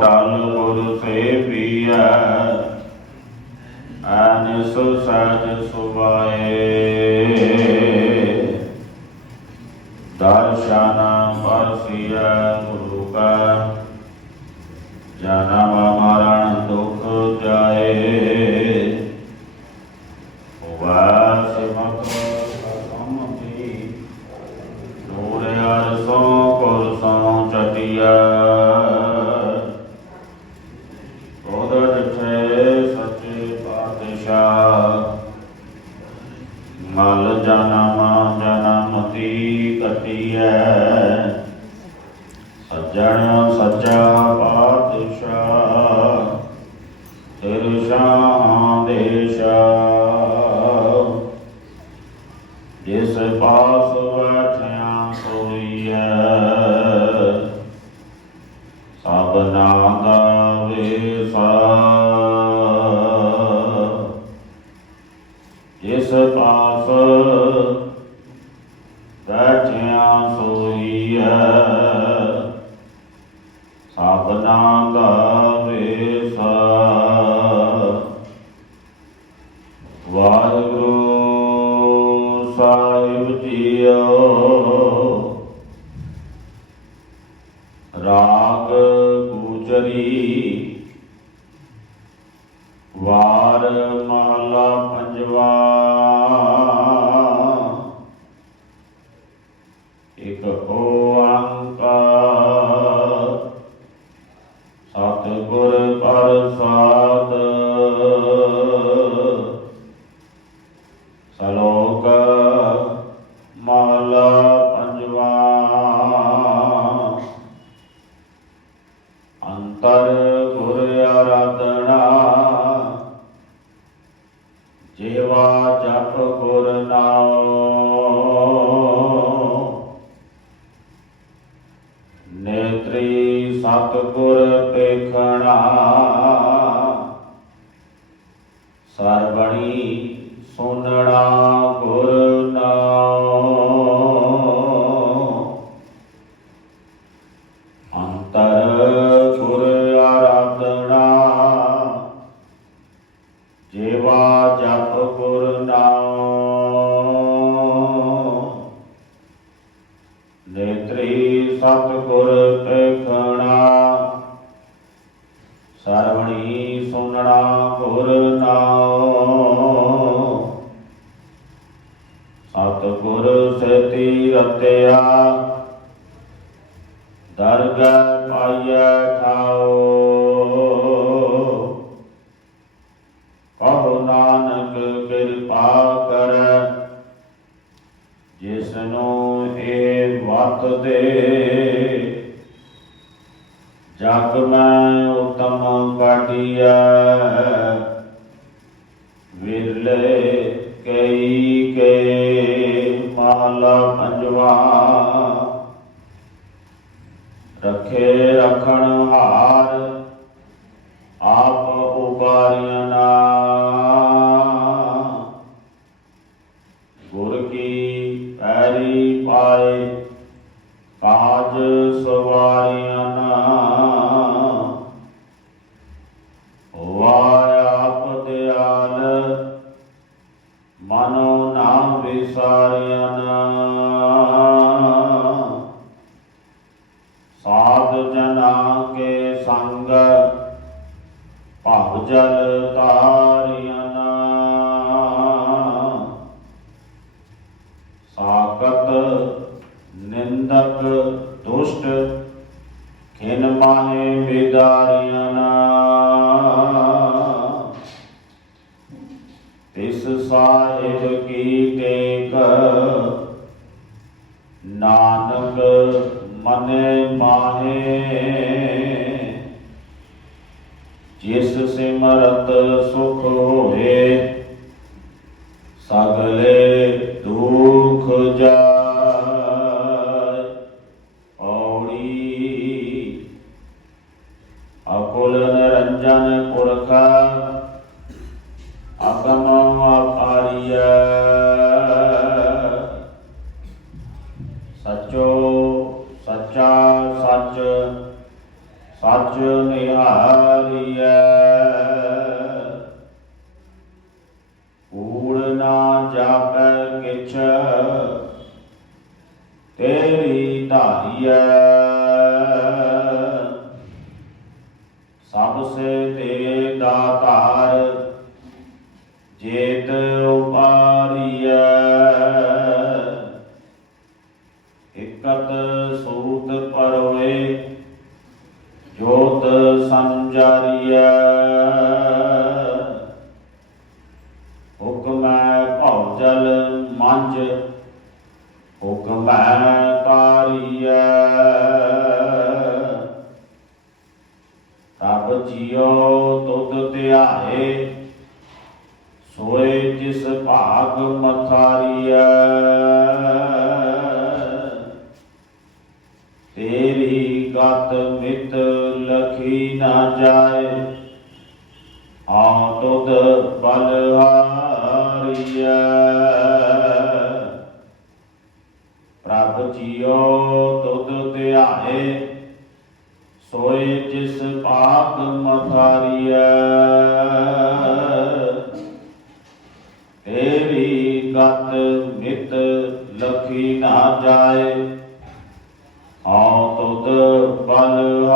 ਤਨ ਗੁਰ ਸੇ ਪੀਐ ਅਨਿਸ ਸਜ ਸੁਭਾਏ। ਦਰਸ਼ਨ ਪਰਸਿਆ ਗੁਰੂ ਕਾ ਜਨਮ ਜਨਮ ਜਨਮ ਜਨਮਤੀ ਕਟਿਐ ਸੱਜਣ ਸੱਚਾ ਪਾਤਸ਼ਾਹ ਤਿਰਸ਼ਾਂ ਰਾਗ ਗੁਜਰੀ। ਵਾਰ ਮਹਲਾ ਪੰਜਵਾ। ਇਕ ਓੰਕਾਰ ਸਤਿਗੁਰ ਪ੍ਰਸਾਦ। ਸਲੋਕ ਮਹਲਾ ਸਰਬਣੀ ਸੁਨਣਾ ਗੁਰ ਨਾਮ ਦਰਗਹ ਪਾਈਐ ਠਾਓ। ਕਹੋ ਨਾਨਕ ਕਿਰਪਾ ਕਰ, ਜਿਸਨੂੰ ਇਹ ਵਤ ਦੇ। ਜਗ ਮੈਂ ਉਤਮ ਕਾਟਿਆ ਵਿਰਲੇ ਭਵ ਜਲ ਤਾਰਿਆ ਨਾ ਸਾਕਤ ਨਿੰਦਕ ਦੁਸ਼ਟ ਖਿਨ ਮਾਹੇ ਵਿਦਾਰਿਆ ਨਾ ਤਿਸ ਸਾਹਿਬ ਕੀ ਟੇਕ, ਨਾਨਕ ਮਨੇ ਮਾਹੇ। ਜਿਸ ਸਿਮਰਤ ਸੁਖ ਹੋਏ ਸਗਲੇ ਦੁਖ ਜਾਏ। ਤੇ ਦਾਤਾਰ, ਜੇਤ ਉਪਾਰੀਐ। ਇਕਤ ਸੂਤ ਪਰੋਏ, ਜੋਤ ਸੰਜਾਰੀਐ। ਹੁਕਮੈ ਭਉ ਜਲ ਮੰਜ, ਹੁਕਮੈ ਤਾਰੀਐ। ਜਿਉ ਤੁਧ ਧਿਆਏ, ਸੋਏ ਜਿਸ ਭਾਗ ਮਥਾਰੀਐ। ਤੇਰੀ ਗਤ ਮਿਤ ਲਖੀ ਨਾ ਜਾਏ ਆ ਤੁਧ ਬਲਹਾਰੀਐ ਪ੍ਰਭ ਸਖੀ ਨਾ ਜਾਏ। ਹਉ ਤੁਧ ਬਲ